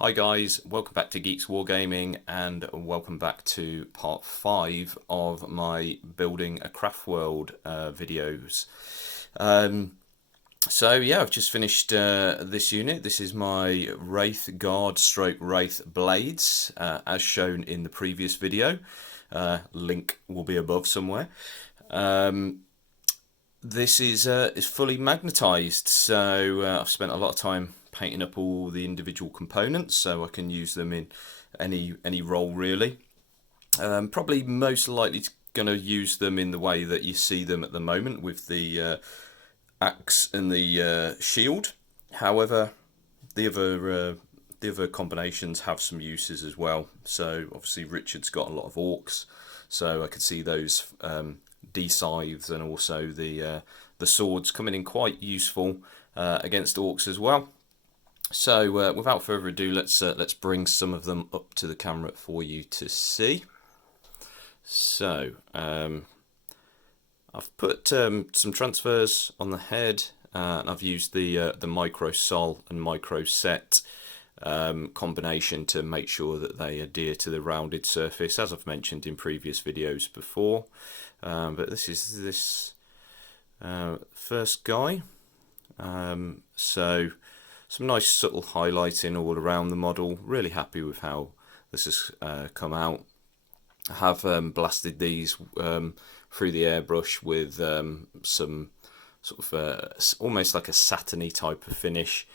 Hi guys, welcome back to Geeks Wargaming and welcome back to part 5 of my building a Craftworld videos. I've just finished this unit. This is my Wraithguard stroke Wraith Blades as shown in the previous video. Link will be above somewhere. This is fully magnetized, so I've spent a lot of time painting up all the individual components so I can use them in any role really. Probably most likely going to use them in the way that you see them at the moment with the axe and the shield. However, the other combinations have some uses as well. So obviously Richard's got a lot of orcs, so I could see those D-scythes and also the swords coming in quite useful against orcs as well. So without further ado, let's bring some of them up to the camera for you to see. So I've put some transfers on the head, and I've used the micro sol and micro set combination to make sure that they adhere to the rounded surface, as I've mentioned in previous videos before. But this is this first guy. So some nice subtle highlighting all around the model. Really happy with how this has come out. I have blasted these through the airbrush with some sort of almost like a satiny type of finish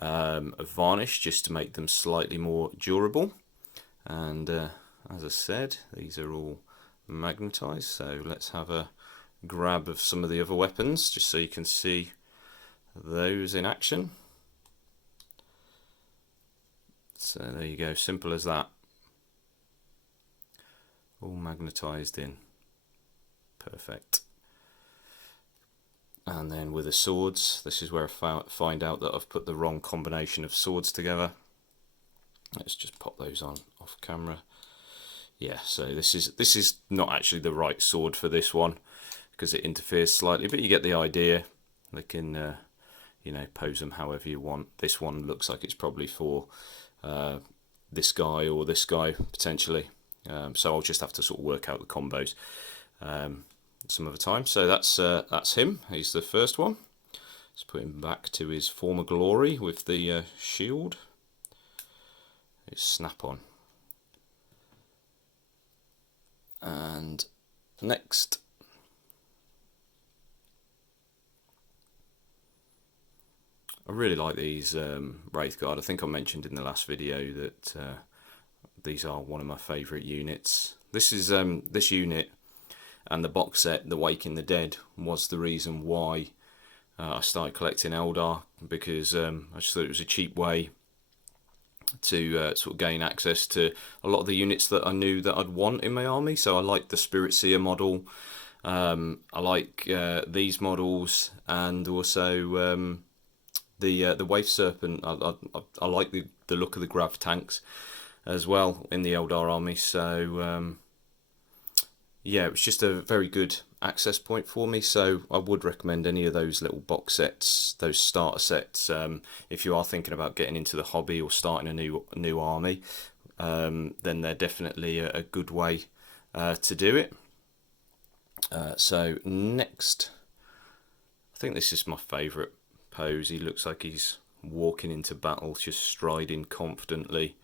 of varnish, just to make them slightly more durable. And as I said, these are all magnetized, so let's have a grab of some of the other weapons just so you can see those in action. So there you go, simple as that. All magnetized in. Perfect. And then with the swords, this is where I find out that I've put the wrong combination of swords together. Let's just pop those on off camera. Yeah, so this is not actually the right sword for this one because it interferes slightly, but you get the idea. They can you know, pose them however you want. This one looks like it's probably for this guy or this guy potentially, so I'll just have to sort of work out the combos some other time. So that's him. He's the first one. Let's put him back to his former glory with the shield. It's snap on. And next, I really like these Wraithguard. I think I mentioned in the last video that these are one of my favourite units. This is this unit and the box set, The Waking the Dead, was the reason why I started collecting Eldar, because I just thought it was a cheap way to sort of gain access to a lot of the units that I knew that I'd want in my army. So I like the Spirit Seer model, I like these models, and also the Wave Serpent. I like the look of the grav tanks as well in the Eldar army. So yeah, it was just a very good access point for me. So I would recommend any of those little box sets, those starter sets, if you are thinking about getting into the hobby or starting a new army. Then they're definitely a good way to do it. So next, I think this is my favourite pose. He looks like he's walking into battle, just striding confidently.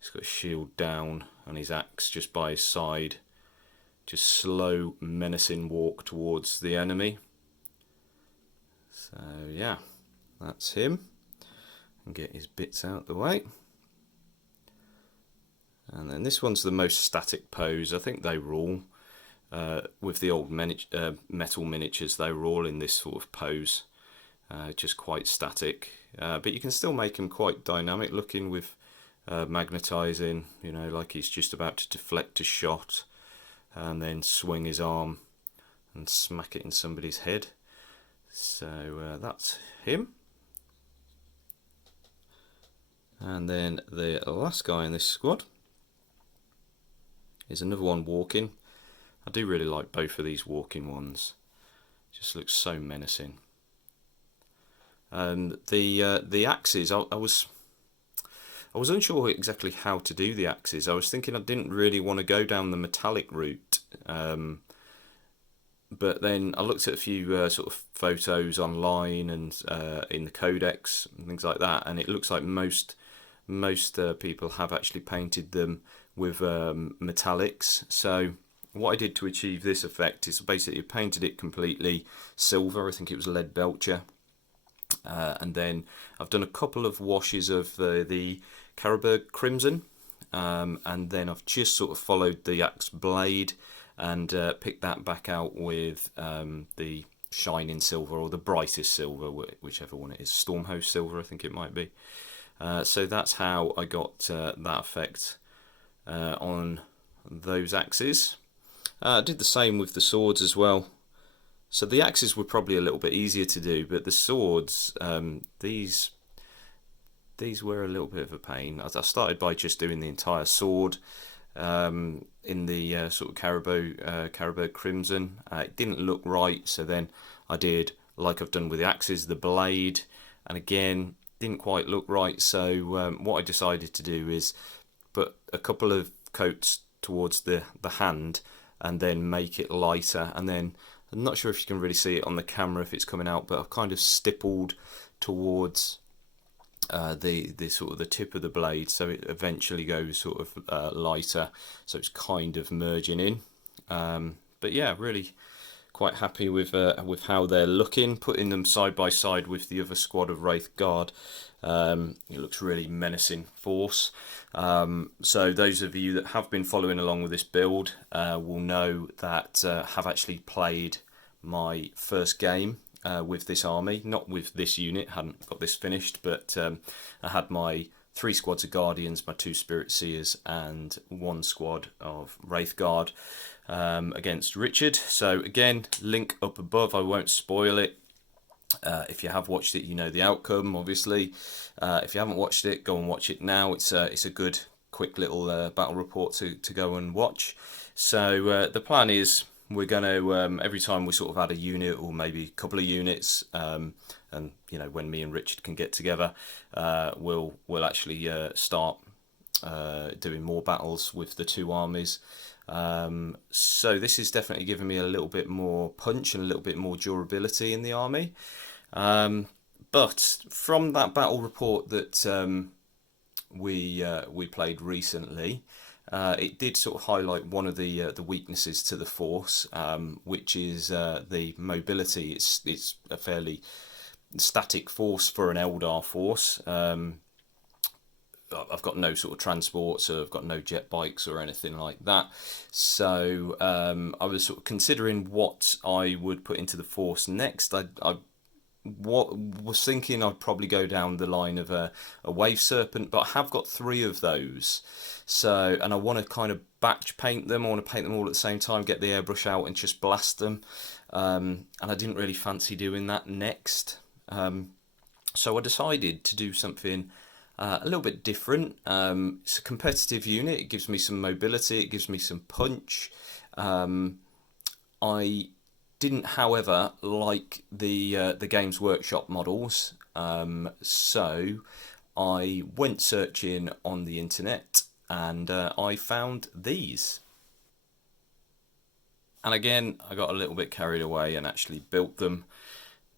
He's got his shield down and his axe just by his side. Just slow, menacing walk towards the enemy. So yeah, that's him. And get his bits out the way. And then this one's the most static pose. I think they were all, with the old metal miniatures, they were all in this sort of pose. Just quite static. But you can still make him quite dynamic looking with magnetizing, you know, like he's just about to deflect a shot and then swing his arm and smack it in somebody's head. So that's him. And then the last guy in this squad is another one walking. I do really like both of these walking ones. Just looks so menacing. And the axes, I I was unsure exactly how to do the axes. I was thinking I didn't really want to go down the metallic route, but then I looked at a few sort of photos online and in the codex and things like that, and it looks like most people have actually painted them with metallics. So what I did to achieve this effect is basically painted it completely silver. I think it was lead belcher. And then I've done a couple of washes of the Caribou Crimson, and then I've just sort of followed the axe blade and picked that back out with the Shining Silver, or the Brightest Silver, whichever one it is, Stormhost Silver I think it might be. So that's how I got that effect on those axes. I did the same with the swords as well. So the axes were probably a little bit easier to do, but the swords, these were a little bit of a pain. I started by just doing the entire sword in the sort of Caribou Crimson. It didn't look right, so then I did, like I've done with the axes, the blade, and again, didn't quite look right. So what I decided to do is put a couple of coats towards the hand and then make it lighter, and then I'm not sure if you can really see it on the camera if it's coming out, but I've kind of stippled towards the sort of the tip of the blade, so it eventually goes sort of lighter, so it's kind of merging in. But yeah, really quite happy with how they're looking. Putting them side by side with the other squad of Wraithguard, it looks really menacing force. So those of you that have been following along with this build will know that have actually played my first game with this army, not with this unit, hadn't got this finished, but I had my 3 squads of Guardians, my 2 Spirit Seers and 1 squad of Wraithguard against Richard. So again, link up above, I won't spoil it. If you have watched it, you know the outcome, obviously. If you haven't watched it, go and watch it now. It's a good, quick little battle report to go and watch. So the plan is we're going to, every time we sort of add a unit or maybe a couple of units, and you know, when me and Richard can get together, we'll actually start doing more battles with the 2 armies. So this is definitely giving me a little bit more punch and a little bit more durability in the army. But from that battle report that we played recently, it did sort of highlight one of the weaknesses to the force, which is the mobility. It's a fairly static force for an Eldar force. I've got no sort of transport, so I've got no jet bikes or anything like that. So I was sort of considering what I would put into the force next. I was thinking I'd probably go down the line of a Wave Serpent, but I have got 3 of those. So, and I want to kind of batch paint them. I want to paint them all at the same time, get the airbrush out and just blast them. And I didn't really fancy doing that next. So I decided to do something a little bit different. It's a competitive unit. It gives me some mobility. It gives me some punch. I didn't, however, like the Games Workshop models, so I went searching on the internet and I found these. And again, I got a little bit carried away and actually built them.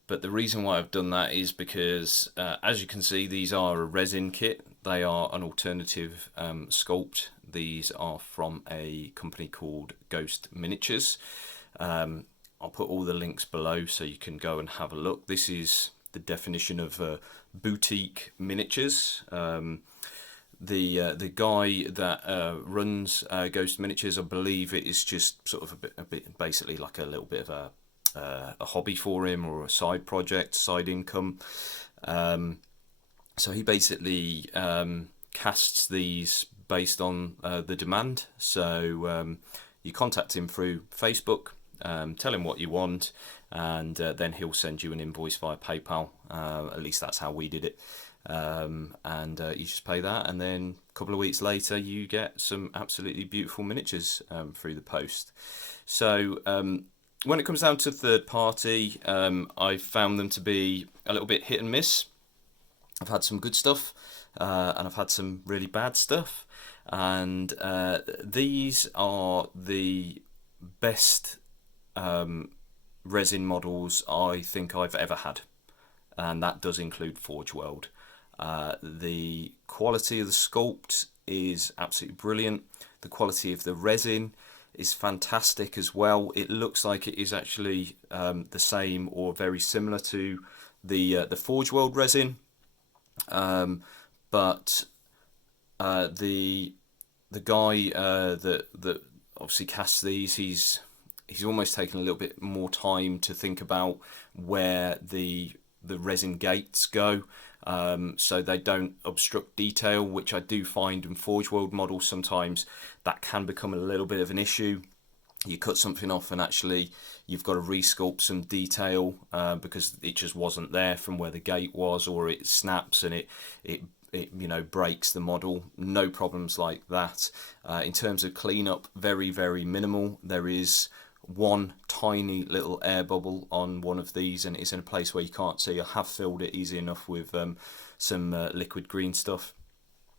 But the reason why I've done that is because, as you can see, these are a resin kit. They are an alternative sculpt. These are from a company called Ghost Miniatures. I'll put all the links below so you can go and have a look. This is the definition of boutique miniatures. The guy that runs Ghost Miniatures, I believe it is just sort of a bit basically like a little bit of a hobby for him, or a side project, side income. So he basically casts these based on the demand. So you contact him through Facebook, tell him what you want, and then he'll send you an invoice via PayPal. At least that's how we did it. And you just pay that, and then a couple of weeks later you get some absolutely beautiful miniatures through the post. So when it comes down to third party, I found them to be a little bit hit and miss. I've had some good stuff, and I've had some really bad stuff, and these are the best resin models I think I've ever had, and that does include Forge World. The quality of the sculpt is absolutely brilliant. The quality of the resin is fantastic as well. It looks like it is actually the same or very similar to the Forge World resin, but the guy that obviously casts these, he's almost taken a little bit more time to think about where the resin gates go, so they don't obstruct detail, which I do find in Forge World models sometimes that can become a little bit of an issue. You cut something off and actually you've got to resculpt some detail because it just wasn't there from where the gate was, or it snaps and it breaks the model. No problems like that. In terms of cleanup, very, very minimal. There is one tiny little air bubble on one of these, and it's in a place where you can't see. I have filled it easy enough with some liquid green stuff,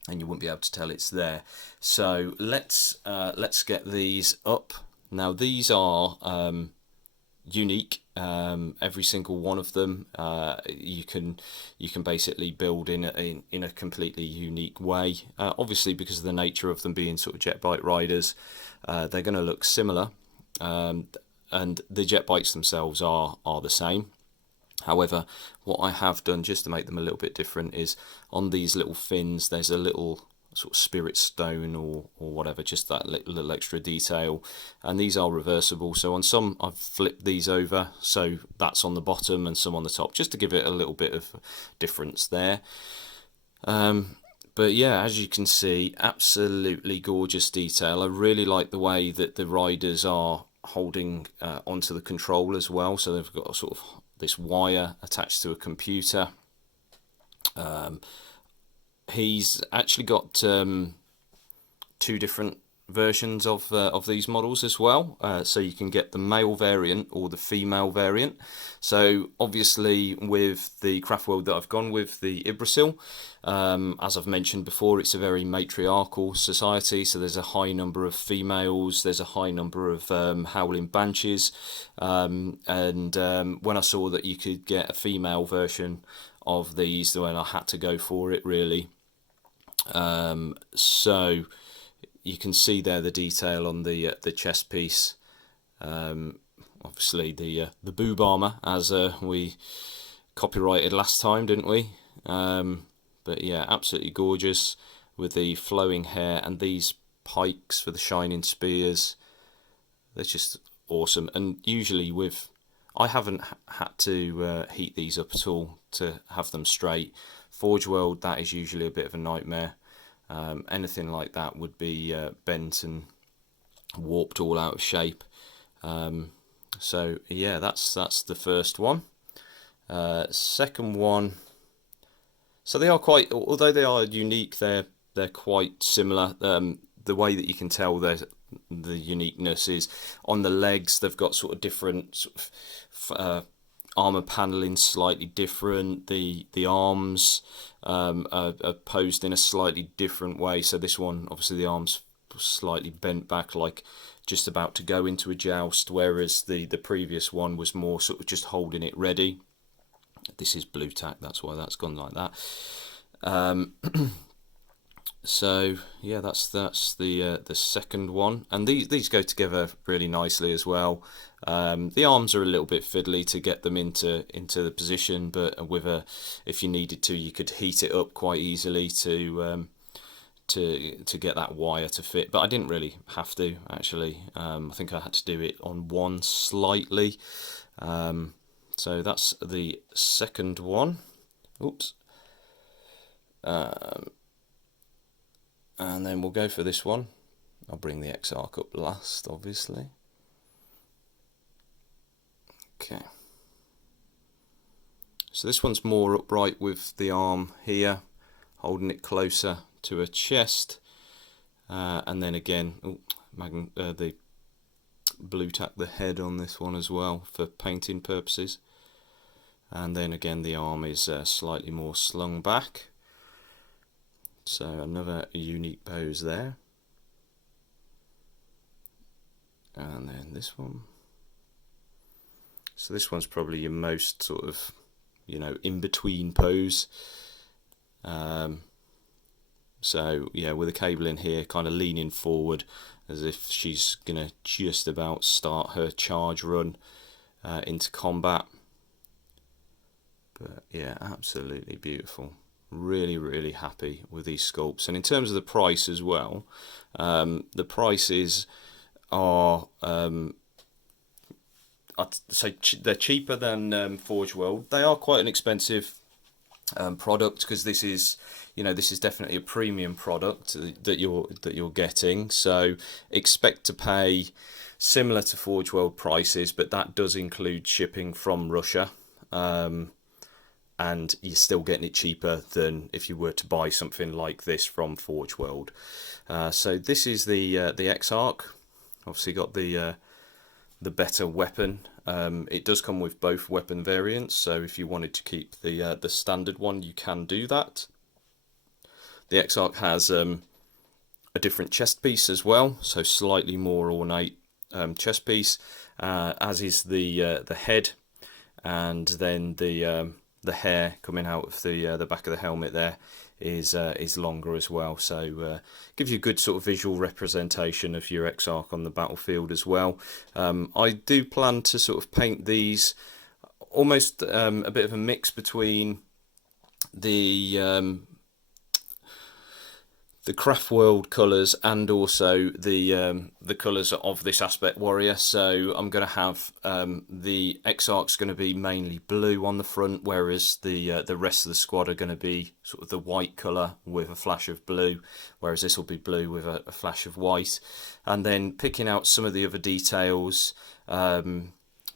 and you wouldn't be able to tell it's there. So let's get these up. Now these are unique. Every single one of them you can basically build in a completely unique way. Obviously, because of the nature of them being sort of jet bike riders, they're going to look similar, and the jet bikes themselves are the same. However, what I have done just to make them a little bit different is on these little fins there's a little sort of spirit stone or whatever, just that little extra detail, and these are reversible. So on some I've flipped these over, so that's on the bottom and some on the top, just to give it a little bit of difference there. But yeah, as you can see, absolutely gorgeous detail. I really like the way that the riders are holding onto the control as well, so they've got a sort of this wire attached to a computer. He's actually got two different versions of these models as well, so you can get the male variant or the female variant. So obviously with the Craftworld that I've gone with, the Yggdrasil, as I've mentioned before, it's a very matriarchal society, so there's a high number of females, there's a high number of howling banshees, and when I saw that you could get a female version of these, then I had to go for it really. So you can see there the detail on the chest piece. Obviously the boob armor, as we copyrighted last time, didn't we? But yeah, absolutely gorgeous with the flowing hair and these pikes for the Shining Spears. They're just awesome. And usually I haven't had to heat these up at all to have them straight. Forge World, that is usually a bit of a nightmare. Anything like that would be bent and warped all out of shape. So yeah, that's the first one. Second one. So they are quite, although they are unique, they're quite similar. The way that you can tell the uniqueness is on the legs. They've got sort of different sort of armor paneling, slightly different. The arms are posed in a slightly different way. So this one, obviously, the arms slightly bent back, like just about to go into a joust, whereas the previous one was more sort of just holding it ready. This is blue tack, that's why that's gone like that. So yeah, that's the second one, and these go together really nicely as well. The arms are a little bit fiddly to get them into the position, but if you needed to, you could heat it up quite easily to get that wire to fit. But I didn't really have to, actually. I think I had to do it on one slightly. So that's the second one. Oops. And then we'll go for this one. I'll bring the X-Arc up last, obviously. Okay. So this one's more upright with the arm here, holding it closer to a chest. And then again, the blue tack the head on this one as well for painting purposes. and then again the arm is slightly more slung back, so another unique pose there. And then this one, so this one's probably your most sort of, you know, in between pose. So yeah, with the cable in here, kind of leaning forward as if she's gonna just about start her charge run into combat. But yeah, absolutely beautiful. Really happy with these sculpts. And in terms of the price as well, the prices are I'd say they're cheaper than Forge World. They are quite an expensive product, because this is, you know, this is definitely a premium product that you're getting. So expect to pay similar to Forge World prices, but that does include shipping from Russia. And you're still getting it cheaper than if you were to buy something like this from Forge World. So this is the Exarch. Obviously got the better weapon. It does come with both weapon variants, so if you wanted to keep the standard one, you can do that. The Exarch has a different chest piece as well, so slightly more ornate chest piece, as is the head, and then the hair coming out of the back of the helmet there is longer as well, so gives you a good sort of visual representation of your Exarch on the battlefield as well. I do plan to sort of paint these almost a bit of a mix between the Craftworld colours and also the colours of this Aspect Warrior. So I'm going to have the Exarch's going to be mainly blue on the front, whereas the rest of the squad are going to be sort of the white colour with a flash of blue, whereas this will be blue with a flash of white. And then picking out some of the other details,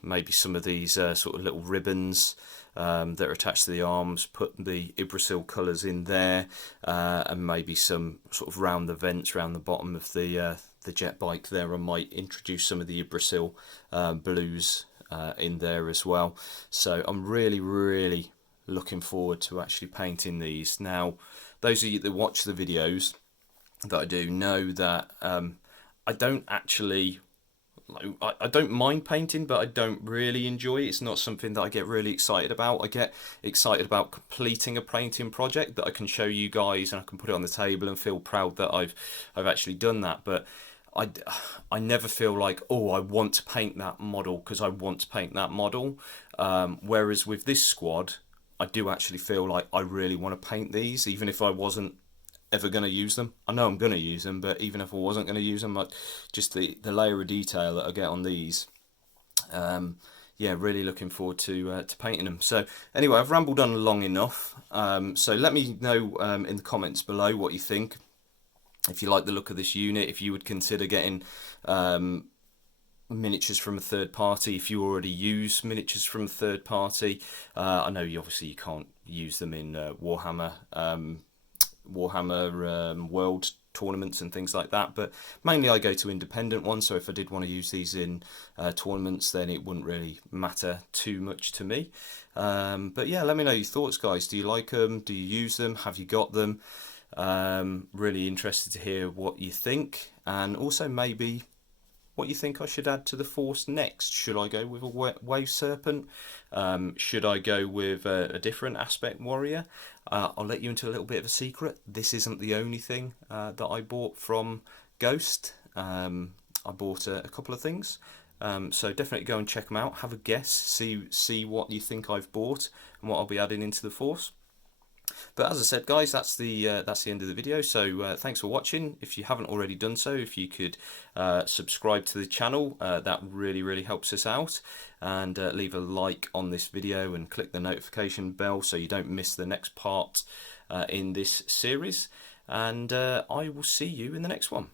maybe some of these sort of little ribbons that are attached to the arms, put the Yggdrasil colours in there, and maybe some sort of round the vents, round the bottom of the jet bike there. I might introduce some of the Yggdrasil blues in there as well. So I'm really looking forward to actually painting these. Now, those of you that watch the videos that I do know that I don't actually... I don't mind painting, but I don't really enjoy it. It's not something that I get really excited about. I get excited about completing a painting project that I can show you guys and I can put it on the table and feel proud that I've actually done that. But I never feel like, oh, I want to paint that model because I want to paint that model. Whereas with this squad, I do actually feel like I really want to paint these, even if I wasn't ever going to use them. I know I'm going to use them, but even if I wasn't going to use them, just the layer of detail that I get on these, yeah, really looking forward to painting them. So anyway, I've rambled on long enough. So let me know in the comments below what you think. If you like the look of this unit, if you would consider getting miniatures from a third party, if you already use miniatures from a third party. I know you can't use them in Warhammer World tournaments and things like that, but mainly I go to independent ones, so if I did want to use these in tournaments, then it wouldn't really matter too much to me. But yeah, let me know your thoughts, guys. Do you like them? Do you use them? Have you got them? Really interested to hear what you think, and also maybe what you think I should add to the force next. Should I go with a wave serpent? Should I go with a different aspect warrior? I'll let you into a little bit of a secret. This isn't the only thing that I bought from Ghost. I bought a couple of things, so definitely go and check them out. Have a guess, see what you think I've bought and what I'll be adding into the force. But as I said, guys, that's the end of the video. So thanks for watching. If you haven't already done so, if you could subscribe to the channel, that really helps us out. And leave a like on this video and click the notification bell so you don't miss the next part in this series. And I will see you in the next one.